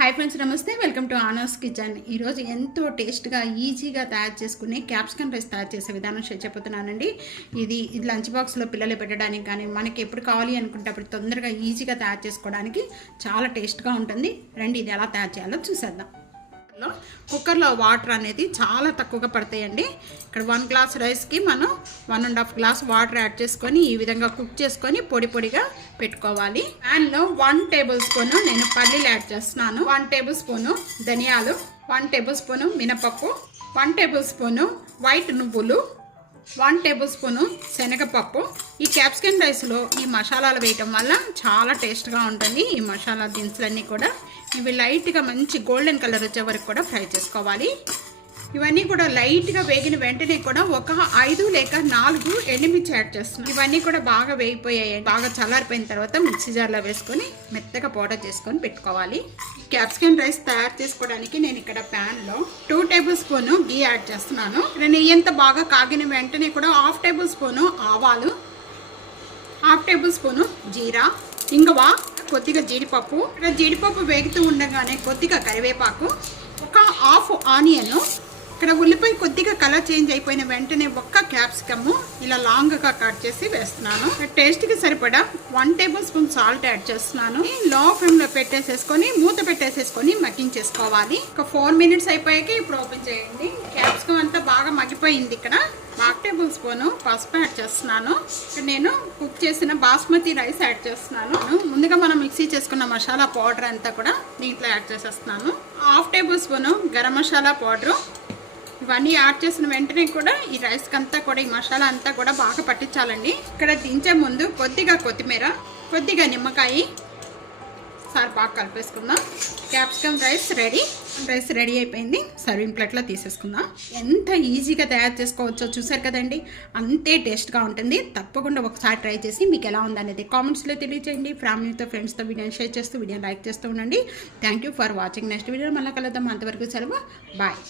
Hi friends, నమస్తే. Welcome to honours kitchen. ఈరోజు ఎంతో టేస్ట్గా ఈజీగా తయారు చేసుకునే క్యాప్సికమ్ రైస్ తయారు చేసే విధానం షేర్ చెప్తున్నానండి. ఇది లంచ్ బాక్స్లో పిల్లలు పెట్టడానికి కానీ మనకి ఎప్పుడు కావాలి అనుకుంటే అప్పుడు తొందరగా ఈజీగా తయారు చేసుకోవడానికి చాలా టేస్ట్గా ఉంటుంది. రండి, ఇది ఎలా తయారు చేయాలో చూసేద్దాం. కుక్కర్లో వాటర్ అనేది చాలా తక్కువగా పడతాయండి. ఇక్కడ 1 గ్లాస్ రైస్కి మనం 1.5 గ్లాస్ వాటర్ యాడ్ చేసుకొని ఈ విధంగా కుక్ చేసుకొని పొడి పొడిగా పెట్టుకోవాలి. ప్యాన్లో 1 టేబుల్ స్పూన్ నేను పల్లీలు యాడ్ చేస్తున్నాను, 1 టేబుల్ స్పూను ధనియాలు, 1 టేబుల్ స్పూను మినపప్పు, 1 టేబుల్ స్పూను వైట్ నువ్వులు, 1 టేబుల్ స్పూను శనగపప్పు. ఈ క్యాప్సికమ్ రైస్లో ఈ మసాలాలు వేయటం వల్ల చాలా టేస్ట్గా ఉంటుంది. ఈ మసాలా దినుసులన్నీ కూడా ఇవి లైట్గా మంచి గోల్డెన్ కలర్ వచ్చే వరకు కూడా ఫ్రై చేసుకోవాలి. ఇవన్నీ కూడా లైట్గా వేగిన వెంటనే కూడా ఒక 5 లేక 4 ఎండుమిర్చి యాడ్ చేస్తున్నాను. ఇవన్నీ కూడా బాగా వేగిపోయాయి. బాగా చల్లారిపోయిన తర్వాత మిక్సీ జార్లో వేసుకొని మెత్తగా పౌడర్ చేసుకొని పెట్టుకోవాలి. క్యాప్సికమ్ రైస్ తయారు చేసుకోవడానికి నేను ఇక్కడ ప్యాన్లో 2 టేబుల్ స్పూను గీ యాడ్ చేస్తున్నాను. నెయ్యి ఎంత బాగా కాగిన వెంటనే కూడా 1/2 టేబుల్ స్పూను ఆవాలు, 1/2 టేబుల్ స్పూను జీరా, ఇంగువ, కొద్దిగా జీడిపప్పు. ఇక్కడ జీడిపప్పు వేగుతూ ఉండగానే కొద్దిగా కరివేపాకు, ఒక 1/2 ఆనియన్, ఇక్కడ ఉల్లిపాయ కొద్దిగా కలర్ చేంజ్ అయిపోయిన వెంటనే ఒక్క క్యాప్సికమ్ ఇలా లాంగ్గా కట్ చేసి వేస్తున్నాను. టేస్ట్కి సరిపడా 1 టేబుల్ స్పూన్ సాల్ట్ యాడ్ చేస్తున్నాను. లో ఫ్లేమ్లో పెట్టేసేసుకొని మూత పెట్టేసేసుకొని మగ్గించేసుకోవాలి. ఒక 4 మినిట్స్ అయిపోయాక ఇప్పుడు ఓపెన్ చేయండి. క్యాప్సికమ్ అంతా బాగా మగ్గిపోయింది. ఇక్కడ 1/2 టేబుల్ స్పూను పసుపు యాడ్ చేస్తున్నాను. ఇక్కడ నేను కుక్ చేసిన బాస్మతి రైస్ యాడ్ చేస్తున్నాను. ముందుగా మనం మిక్సీ చేసుకున్న మసాలా పౌడర్ అంతా కూడా దీంట్లో యాడ్ చేసేస్తున్నాను. 1/2 table spoon garam masala powder. ఇవన్నీ యాడ్ చేసిన వెంటనే కూడా ఈ రైస్కి అంతా కూడా ఈ మసాలా అంతా కూడా బాగా పట్టించాలండి. ఇక్కడ దించే ముందు కొద్దిగా కొత్తిమీర, కొద్దిగా నిమ్మకాయ సార్ బాగా కలిపేసుకుందాం. క్యాప్సికమ్ రైస్ రెడీ అయిపోయింది. సర్వింగ్ ప్లేట్లో తీసేసుకుందాం. ఎంత ఈజీగా తయారు చేసుకోవచ్చో చూసారు కదండి. అంతే టేస్ట్గా ఉంటుంది. తప్పకుండా ఒకసారి ట్రై చేసి మీకు ఎలా ఉందనేది కామెంట్స్లో తెలియజేయండి. ఫ్యామిలీతో ఫ్రెండ్స్తో వీడియోని షేర్ చేస్తూ వీడియోని లైక్ చేస్తూ ఉండండి. Thank you for watching. Next video మళ్ళీ కలుద్దాం. అంతవరకు సెలవు. బాయ్.